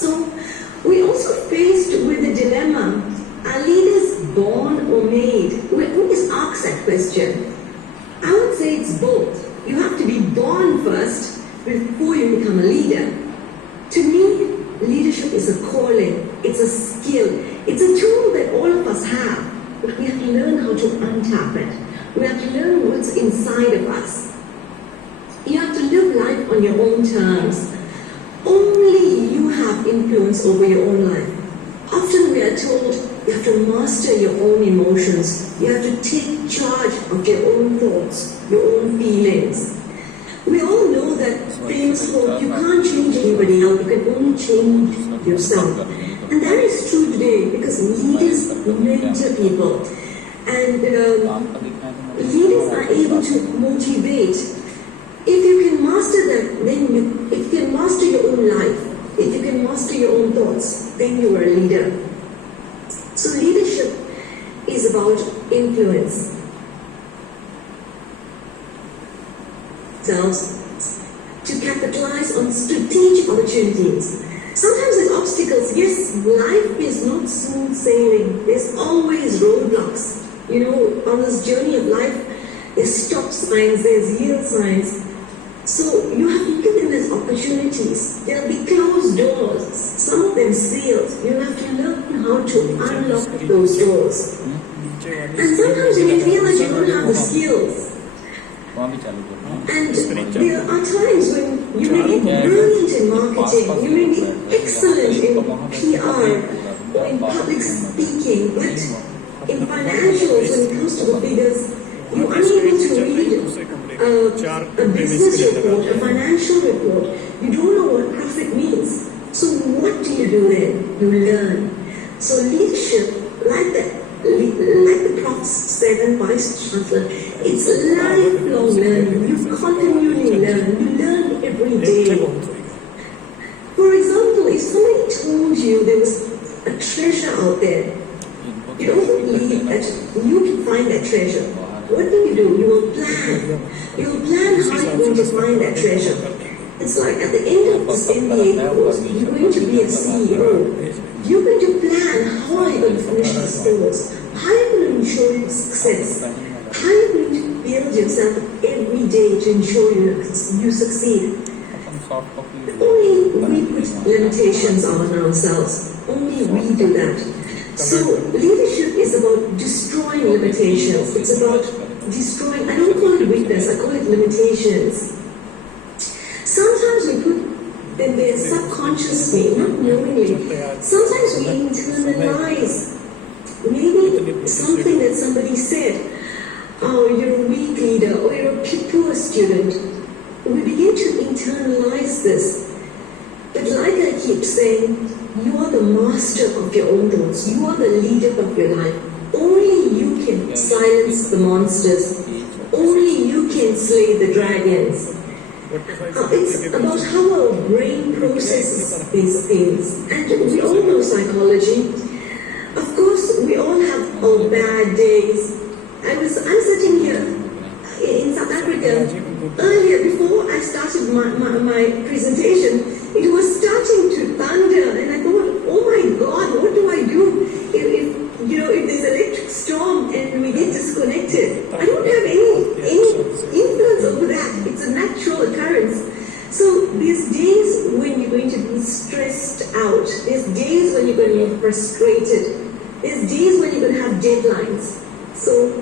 So we're also faced with the dilemma, are leaders born or made? We always ask that question. I would say it's both. You have to be born first before you become a leader. To me, leadership is a calling, it's a skill, it's a tool that all of us have, but we have to learn how to untap it. We have to learn what's inside of us. You have to live life on your own terms. Only you have influence over your own life. Often we are told you have to master your own emotions. You have to take charge of your own thoughts, your own feelings. We all know that famous quote, you can't change anybody else, you can only change yourself. And that is true today because leaders mentor people. And leaders are able to motivate. If you can master them, then if you can master your own life, if you can master your own thoughts, then you are a leader. So leadership is about influence. To capitalize on strategic opportunities. Sometimes there's obstacles. Yes, life is not smooth sailing. There's always roadblocks. You know, on this journey of life, there's stop signs, there's yield signs. So you have to look at them as opportunities. There'll be closed doors, some of them sealed. You have to learn how to unlock those doors. And sometimes you may feel that you don't have the skills. And there are times when you may be brilliant in marketing, you may be excellent in PR or in public speaking, but in financials, when it comes to the figures, you're unable to read a business report, a financial report. You don't know what profit means. So what do you do then? You learn. So leadership, like the Prof said and Vice Chancellor, it's lifelong learning. You continually learn. You learn every day. For example, if somebody told you there was a treasure out there, you don't believe that you can find that treasure. What do? You will plan. You will plan how you're going to find that treasure. It's like at the end of this MBA course, you're going to be a CEO. You're going to plan how you're going to finish this course, how you're going to ensure your success, how you're going to build yourself every day to ensure you succeed. Only we put limitations on ourselves. Only we do that. So leadership is about destroying limitations. It's about destroying, I don't call it weakness, I call it limitations. Sometimes we put them there subconsciously, not knowingly. Sometimes we internalize maybe something that somebody said. Oh, you're a weak leader, or you're a poor student. We begin to internalize this. But like I keep saying, you are the master of your own thoughts. You are the leader of your life. Only you can silence the monsters. Only you can slay the dragons. It's about how our brain processes these things. And we all know psychology. Of course, we all have our bad days. I'm sitting here in South Africa. Earlier, before I started my presentation, it was starting to thunder, and I thought, oh my God, what do I do if there's an electric storm and we get disconnected? I don't have any influence over that. It's a natural occurrence. So there's days when you're going to be stressed out. There's days when you're going to be frustrated. There's days when you're going to have deadlines. So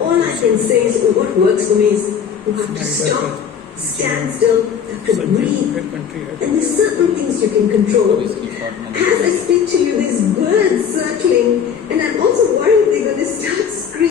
all I can say is what works for me is you have to stop, stand still, you have to breathe. And there's certain things you can control. As I speak to you, there's birds circling, and I'm also watching